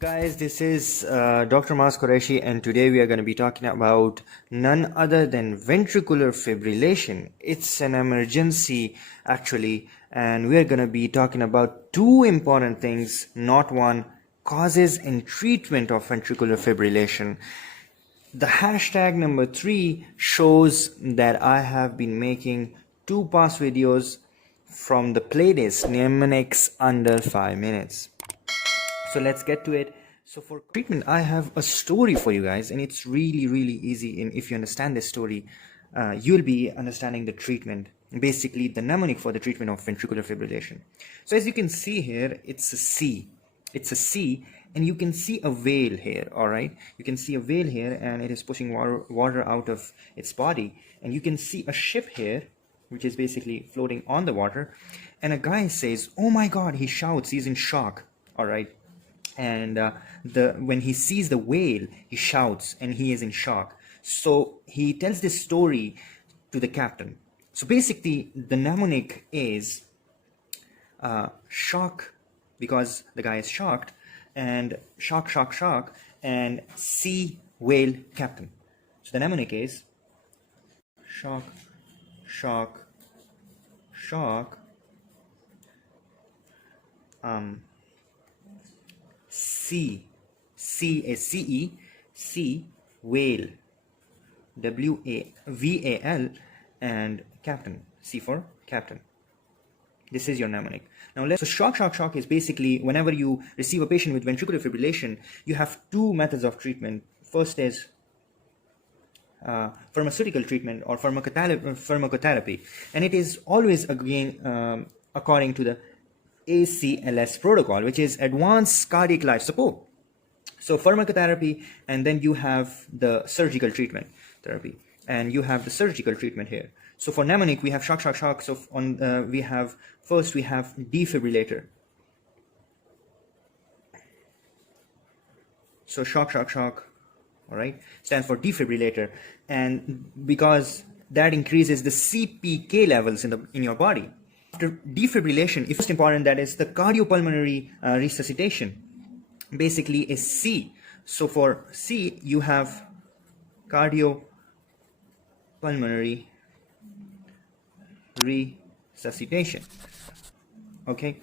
Guys, this is Dr. Maaz Qureshi, and today we are going to be talking about none other than ventricular fibrillation. It's an emergency, actually, and we are going to be talking about two important things, not one: causes and treatment of ventricular fibrillation. The hashtag number 3 shows that I have been making two past videos from the playlist Mnemonics under 5 minutes. So let's get to it. So for treatment, I have a story for you guys, and it's really easy. And if you understand this story, you'll be understanding the treatment, basically the mnemonic for the treatment of ventricular fibrillation. So as you can see here, it's a C. It's a C, and you can see a whale here. All right, you can see a whale here, and it is pushing water out of its body, and you can see a ship here, which is basically floating on the water. And a guy says, "Oh my God!" He shouts. He's in shock. All right. And when he sees the whale, he shouts and he is in shock. So he tells this story to the captain. So basically, the mnemonic is shock, because the guy is shocked, and shock, and sea whale captain. So the mnemonic is shock, C is CE, C whale, WAVAL, and captain, C for captain. This is your mnemonic. Now so shock is basically whenever you receive a patient with ventricular fibrillation, you have two methods of treatment. First is pharmaceutical treatment or pharmacotherapy, and it is always again according to the ACLS protocol, which is Advanced Cardiac Life Support. So pharmacotherapy, and then you have the surgical treatment therapy, and you have the surgical treatment here. So for mnemonic, we have shock. So we have defibrillator. So shock, all right, stands for defibrillator, and because that increases the CPK levels in your body. After defibrillation, it's important, that is the cardiopulmonary resuscitation, basically is C. So for C, you have cardiopulmonary resuscitation. Okay,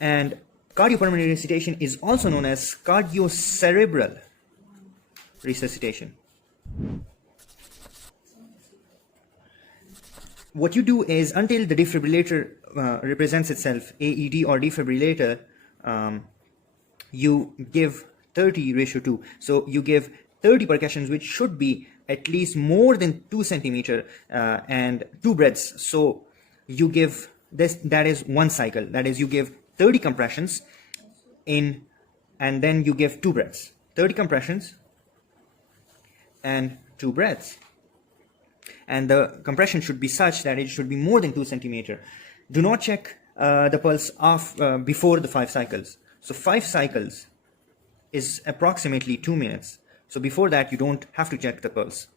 and cardiopulmonary resuscitation is also known as cardiocerebral resuscitation. What you do is, until the defibrillator represents itself, AED or defibrillator, you give 30:2. So you give 30 percussions, which should be at least more than 2 centimeter and 2 breaths. So you give this, that is one cycle. That is, you give 30 compressions in, and then you give 2 breaths. 30 compressions and 2 breaths. And the compression should be such that it should be more than 2 centimeter. Do not check the pulse before the 5 cycles. So 5 cycles is approximately 2 minutes. So before that, you don't have to check the pulse.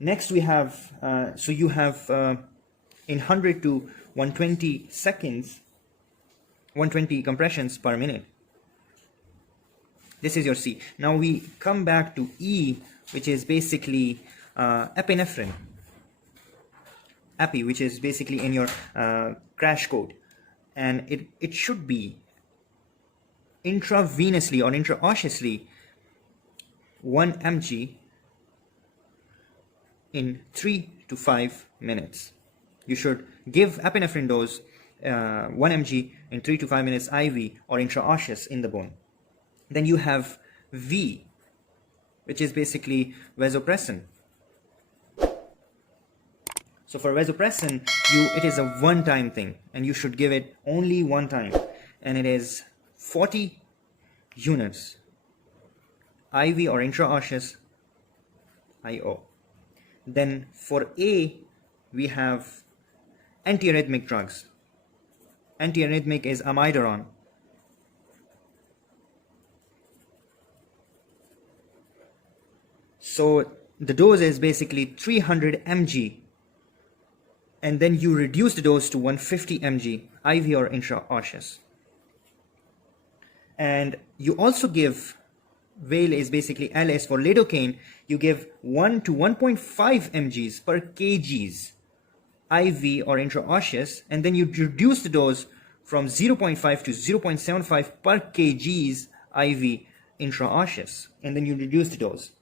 Next, we have, so you have in 100 to 120 seconds, 120 compressions per minute. This is your C. Now we come back to E, which is basically epinephrine. Epi, which is basically in your crash code, and it should be intravenously or intraosseously 1 mg in 3 to 5 minutes. You should give epinephrine dose 1 mg in 3 to 5 minutes IV or intraosseous in the bone. Then you have V, which is basically vasopressin. So for vasopressin, it is a one-time thing, and you should give it only one time, and it is 40 units, IV or intraosseous IO. Then for A, we have antiarrhythmic drugs. Antiarrhythmic is amiodarone. So the dose is basically 300 mg, and then you reduce the dose to 150 mg, IV or intraosseous. And you also give, Vale is basically LS for lidocaine, you give 1 to 1.5 mgs per kgs IV or intraosseous, and then you reduce the dose from 0.5 to 0.75 per kgs IV intraosseous, and then you reduce the dose.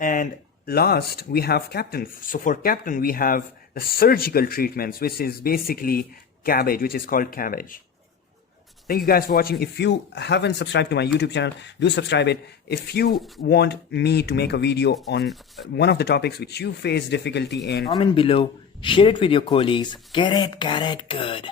And last, we have Captain. So for Captain, we have the surgical treatments, which is basically cabbage, which is called cabbage. Thank you guys for watching. If you haven't subscribed to my YouTube channel, do subscribe it. If you want me to make a video on one of the topics which you face difficulty in, comment below, share it with your colleagues. Get it good.